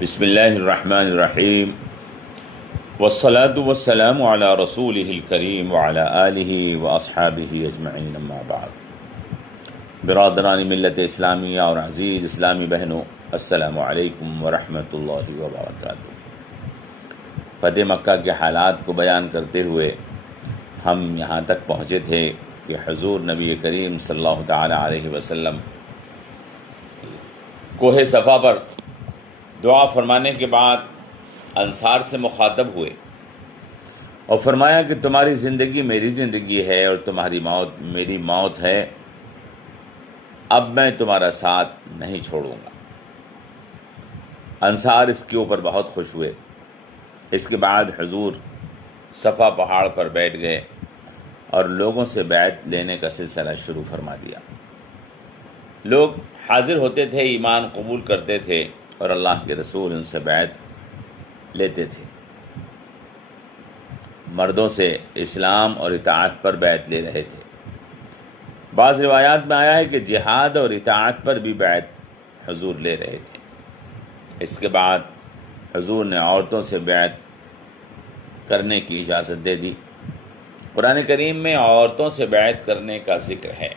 بسم اللہ الرحمن الرحیم والصلاة والسلام علی رسولہ الکریم وعلی آلہ واصحابہ اجمعین اما بعد۔ برادران ملت اسلامیہ اور عزیز اسلامی بہنوں، السلام علیکم ورحمۃ اللہ وبرکاتہ۔ فتح مکہ کے حالات کو بیان کرتے ہوئے ہم یہاں تک پہنچے تھے کہ حضور نبی کریم صلی اللہ تعالی علیہ وسلم کوہ صفا پر دعا فرمانے کے بعد انصار سے مخاطب ہوئے اور فرمایا کہ تمہاری زندگی میری زندگی ہے اور تمہاری موت میری موت ہے، اب میں تمہارا ساتھ نہیں چھوڑوں گا۔ انصار اس کے اوپر بہت خوش ہوئے۔ اس کے بعد حضور صفا پہاڑ پر بیٹھ گئے اور لوگوں سے بیعت لینے کا سلسلہ شروع فرما دیا۔ لوگ حاضر ہوتے تھے، ایمان قبول کرتے تھے اور اللہ کے رسول ان سے بیعت لیتے تھے۔ مردوں سے اسلام اور اطاعت پر بیعت لے رہے تھے۔ بعض روایات میں آیا ہے کہ جہاد اور اطاعت پر بھی بیعت حضور لے رہے تھے۔ اس کے بعد حضور نے عورتوں سے بیعت کرنے کی اجازت دے دی۔ قرآن کریم میں عورتوں سے بیعت کرنے کا ذکر ہے۔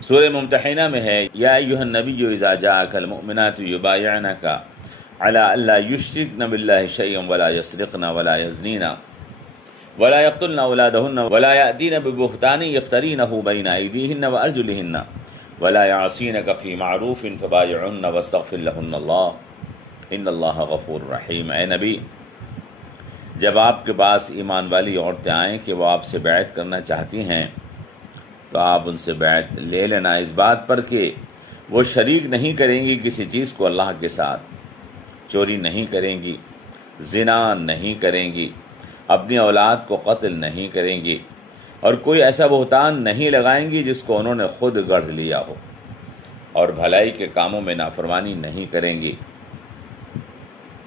سورہ ممتحنہ میں ہے، یا ایھا النبی اذا جاءک المؤمنات یبایعنک علی الا یشرکن باللہ شیئا ولا یسرقن ولا یزنین ولا یقتلن اولادہن ولا یأتین ببہتان یفترینہ بین ایدیہن وارجلہن ولا یعصینک فی معروف فبایعہن واستغفر لہن اللہ ان اللہ غفور رحیم۔ اے نبی، جب آپ کے پاس ایمان والی عورتیں آئیں کہ وہ آپ سے بیعت کرنا چاہتی ہیں تو آپ ان سے بیعت لے لینا، اس بات پر کہ وہ شریک نہیں کریں گی کسی چیز کو اللہ کے ساتھ، چوری نہیں کریں گی، زنا نہیں کریں گی، اپنی اولاد کو قتل نہیں کریں گی، اور کوئی ایسا بہتان نہیں لگائیں گی جس کو انہوں نے خود گڑھ لیا ہو، اور بھلائی کے کاموں میں نافرمانی نہیں کریں گی۔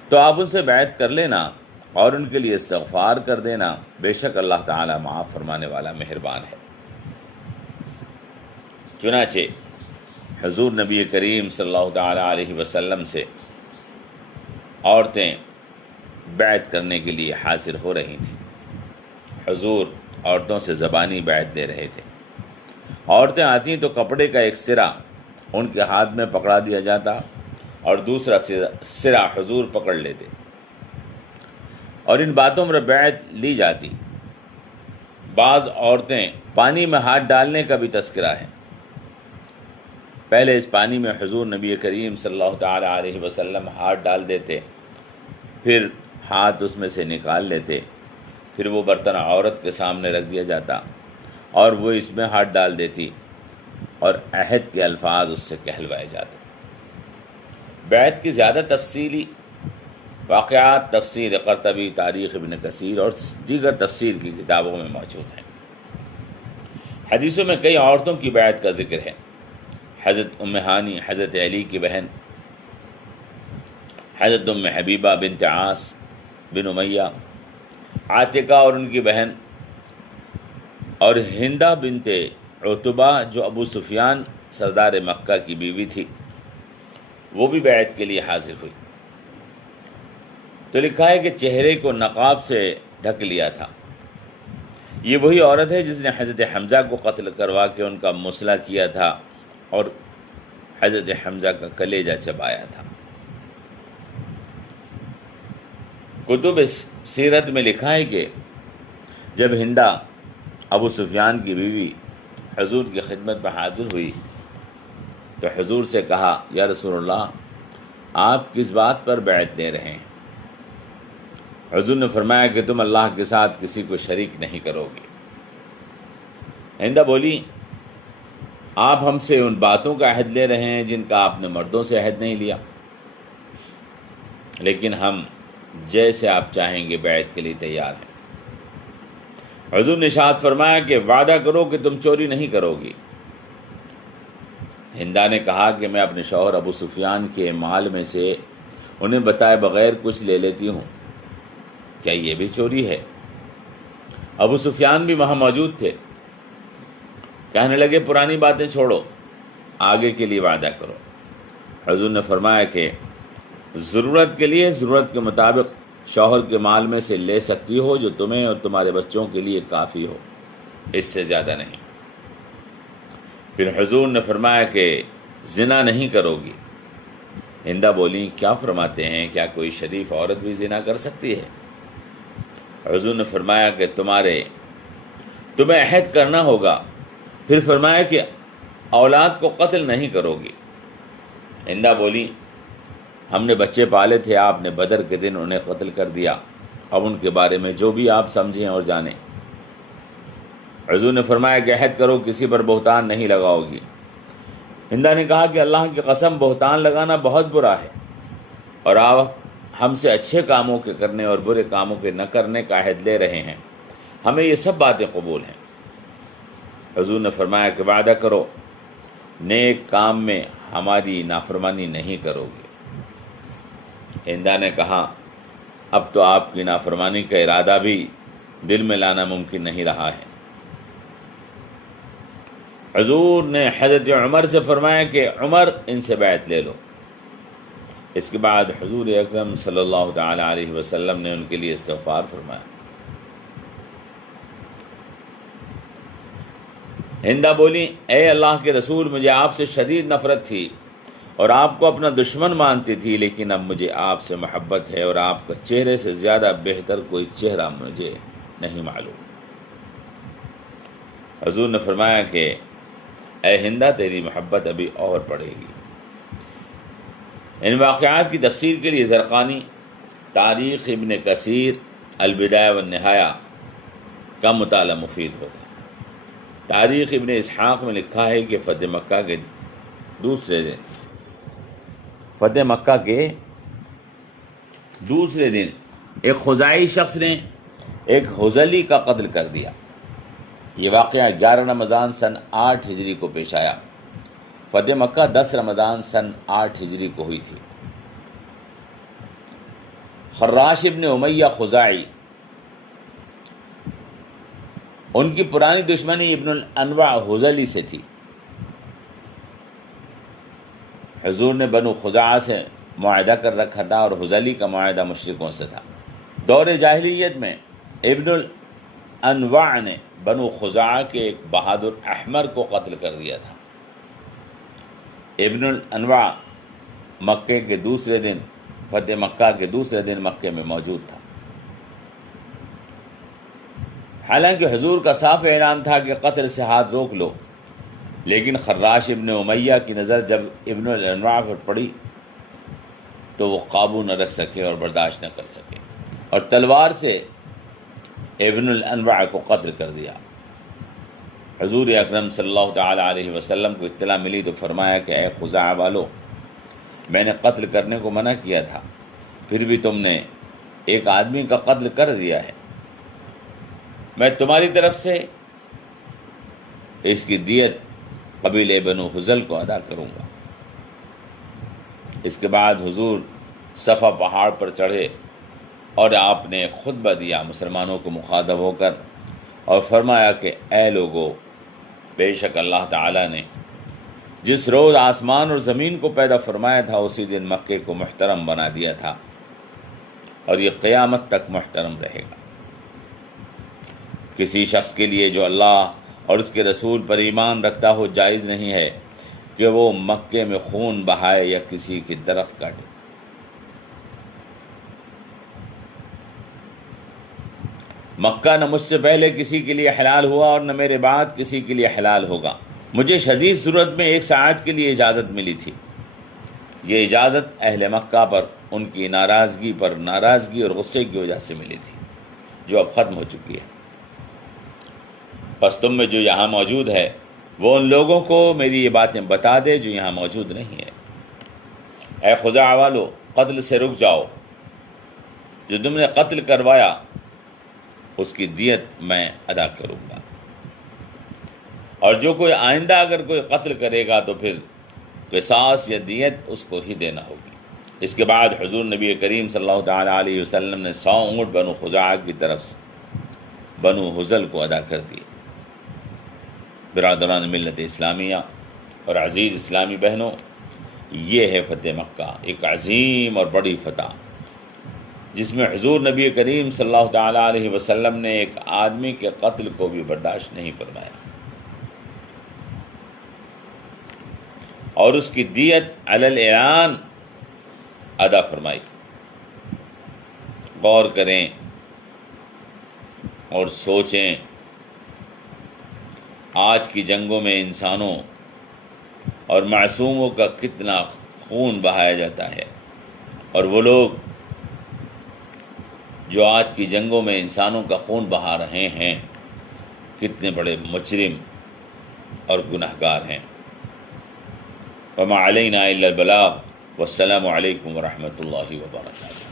تو آپ ان سے بیعت کر لینا اور ان کے لیے استغفار کر دینا، بے شک اللہ تعالی معاف فرمانے والا مہربان ہے۔ چنانچہ حضور نبی کریم صلی اللہ تعالی علیہ وسلم سے عورتیں بیعت کرنے کے لیے حاضر ہو رہی تھیں۔ حضور عورتوں سے زبانی بیعت لے رہے تھے۔ عورتیں آتیں تو کپڑے کا ایک سرا ان کے ہاتھ میں پکڑا دیا جاتا اور دوسرا سرا حضور پکڑ لیتے اور ان باتوں میں بیعت لی جاتی۔ بعض عورتیں پانی میں ہاتھ ڈالنے کا بھی تذکرہ ہے۔ پہلے اس پانی میں حضور نبی کریم صلی اللہ تعالی علیہ وسلم ہاتھ ڈال دیتے، پھر ہاتھ اس میں سے نکال لیتے، پھر وہ برتن عورت کے سامنے رکھ دیا جاتا اور وہ اس میں ہاتھ ڈال دیتی اور عہد کے الفاظ اس سے کہلوائے جاتے۔ بیعت کی زیادہ تفصیلی واقعات تفسیر قرطبی، تاریخ ابن کثیر اور دیگر تفسیر کی کتابوں میں موجود ہیں۔ حدیثوں میں کئی عورتوں کی بیعت کا ذکر ہے۔ حضرت ام ہانی، حضرت علی کی بہن، حضرت ام حبیبہ بنت عاص بن امیہ، عاتقہ اور ان کی بہن، اور ہندہ بنت عتبہ جو ابو سفیان سردار مکہ کی بیوی تھی، وہ بھی بیعت کے لیے حاضر ہوئی۔ تو لکھا ہے کہ چہرے کو نقاب سے ڈھک لیا تھا۔ یہ وہی عورت ہے جس نے حضرت حمزہ کو قتل کروا کے ان کا مسئلہ کیا تھا اور حضرت حمزہ کا کلیجہ چبایا تھا۔ کتب سیرت میں لکھا ہے کہ جب ہندہ ابو سفیان کی بیوی حضور کی خدمت میں حاضر ہوئی تو حضور سے کہا، یا رسول اللہ، آپ کس بات پر بیعت لے رہے ہیں؟ حضور نے فرمایا کہ تم اللہ کے ساتھ کسی کو شریک نہیں کرو گے۔ ہندہ بولی، آپ ہم سے ان باتوں کا عہد لے رہے ہیں جن کا آپ نے مردوں سے عہد نہیں لیا، لیکن ہم جیسے آپ چاہیں گے بیعت کے لیے تیار ہیں۔ حضور نے ارشاد فرمایا کہ وعدہ کرو کہ تم چوری نہیں کرو گی۔ ہندہ نے کہا کہ میں اپنے شوہر ابو سفیان کے مال میں سے انہیں بتائے بغیر کچھ لے لیتی ہوں، کیا یہ بھی چوری ہے؟ ابو سفیان بھی وہاں موجود تھے۔ کہنے لگے، پرانی باتیں چھوڑو، آگے کے لیے وعدہ کرو۔ حضور نے فرمایا کہ ضرورت کے لیے ضرورت کے مطابق شوہر کے مال میں سے لے سکتی ہو جو تمہیں اور تمہارے بچوں کے لیے کافی ہو، اس سے زیادہ نہیں۔ پھر حضور نے فرمایا کہ زنا نہیں کرو گی۔ ہندہ بولی کیا فرماتے ہیں، کیا کوئی شریف عورت بھی زنا کر سکتی ہے؟ حضور نے فرمایا کہ تمہیں عہد کرنا ہوگا۔ پھر فرمایا کہ اولاد کو قتل نہیں کرو گی۔ ہندہ بولی ہم نے بچے پالے تھے، آپ نے بدر کے دن انہیں قتل کر دیا، اب ان کے بارے میں جو بھی آپ سمجھیں اور جانیں۔ حضور نے فرمایا کہ عہد کرو کسی پر بہتان نہیں لگاؤ گی۔ ہندہ نے کہا کہ اللہ کی قسم بہتان لگانا بہت برا ہے، اور آپ ہم سے اچھے کاموں کے کرنے اور برے کاموں کے نہ کرنے کا عہد لے رہے ہیں، ہمیں یہ سب باتیں قبول ہیں۔ حضور نے فرمایا کہ وعدہ کرو نیک کام میں ہماری نافرمانی نہیں کرو گے۔ ہندہ نے کہا اب تو آپ کی نافرمانی کا ارادہ بھی دل میں لانا ممکن نہیں رہا ہے۔ حضور نے حضرت عمر سے فرمایا کہ عمر ان سے بیعت لے لو۔ اس کے بعد حضور اکرم صلی اللہ تعالی علیہ وسلم نے ان کے لیے استغفار فرمایا۔ ہندہ بولی اے اللہ کے رسول، مجھے آپ سے شدید نفرت تھی اور آپ کو اپنا دشمن مانتی تھی، لیکن اب مجھے آپ سے محبت ہے اور آپ کا چہرے سے زیادہ بہتر کوئی چہرہ مجھے نہیں معلوم۔ حضور نے فرمایا کہ اے ہندہ تیری محبت ابھی اور بڑھے گی۔ ان واقعات کی تفسیر کے لیے زرقانی تاریخ ابن کثیر البدایہ والنہایہ کا مطالعہ مفید ہوگا۔ تاریخ ابن اسحاق میں لکھا ہے کہ فتح مکہ کے دوسرے دن ایک خزاعی شخص نے ایک حذلی کا قتل کر دیا۔ یہ واقعہ 11 رمضان سن 8 ہجری کو پیش آیا۔ فتح مکہ 10 رمضان سن 8 ہجری کو ہوئی تھی۔ خراش ابن امیہ خزاعی، ان کی پرانی دشمنی ابن الانواع حذلی سے تھی۔ حضور نے بنو خزاعہ سے معاہدہ کر رکھا تھا اور حذلی کا معاہدہ مشرکوں سے تھا۔ دور جاہلیت میں ابن الانواع نے بنو خزاعہ کے ایک بہادر احمر کو قتل کر دیا تھا۔ ابن الانواع مکے کے دوسرے دن فتح مکہ کے دوسرے دن مکے میں موجود تھا۔ حالانکہ حضور کا صاف اعلان تھا کہ قتل سے ہاتھ روک لو، لیکن خراش ابن امیہ کی نظر جب ابن الانواع پر پڑی تو وہ قابو نہ رکھ سکے اور برداشت نہ کر سکے، اور تلوار سے ابن الانواع کو قتل کر دیا۔ حضور اکرم صلی اللہ تعالی علیہ وسلم کو اطلاع ملی تو فرمایا کہ اے خزاعہ والو، میں نے قتل کرنے کو منع کیا تھا، پھر بھی تم نے ایک آدمی کا قتل کر دیا ہے۔ میں تمہاری طرف سے اس کی دیت قبیلہ بنو حذل کو ادا کروں گا۔ اس کے بعد حضور صفا پہاڑ پر چڑھے اور آپ نے خطبہ دیا مسلمانوں کو مخاطب ہو کر، اور فرمایا کہ اے لوگو، بے شک اللہ تعالیٰ نے جس روز آسمان اور زمین کو پیدا فرمایا تھا اسی دن مکے کو محترم بنا دیا تھا، اور یہ قیامت تک محترم رہے گا۔ کسی شخص کے لیے جو اللہ اور اس کے رسول پر ایمان رکھتا ہو جائز نہیں ہے کہ وہ مکے میں خون بہائے یا کسی کی درخت کاٹے۔ مکہ نہ مجھ سے پہلے کسی کے لیے حلال ہوا اور نہ میرے بعد کسی کے لیے حلال ہوگا۔ مجھے شدید ضرورت میں 1 ساعت کے لیے اجازت ملی تھی۔ یہ اجازت اہل مکہ پر ان کی ناراضگی اور غصے کی وجہ سے ملی تھی، جو اب ختم ہو چکی ہے۔ پس تم میں جو یہاں موجود ہے وہ ان لوگوں کو میری یہ باتیں بتا دے جو یہاں موجود نہیں ہے۔ اے خزاعہ والو، قتل سے رک جاؤ۔ جو تم نے قتل کروایا اس کی دیت میں ادا کروں گا، اور جو کوئی آئندہ اگر کوئی قتل کرے گا تو پھر قصاص یا دیت اس کو ہی دینا ہوگی۔ اس کے بعد حضور نبی کریم صلی اللہ تعالی علیہ وسلم نے 100 اونٹ بنو خزاعہ کی طرف سے بنو حذل کو ادا کر دیے۔ برادران ملت اسلامیہ اور عزیز اسلامی بہنوں، یہ ہے فتح مکہ، ایک عظیم اور بڑی فتح، جس میں حضور نبی کریم صلی اللہ تعالیٰ علیہ وسلم نے ایک آدمی کے قتل کو بھی برداشت نہیں فرمایا، اور اس کی دیت علی الاعلان ادا فرمائی۔ غور کریں اور سوچیں، آج کی جنگوں میں انسانوں اور معصوموں کا کتنا خون بہایا جاتا ہے، اور وہ لوگ جو آج کی جنگوں میں انسانوں کا خون بہا رہے ہیں کتنے بڑے مجرم اور گنہگار ہیں۔ وما علینا الا البلاغ، والسلام علیکم ورحمۃ اللہ وبرکاتہ۔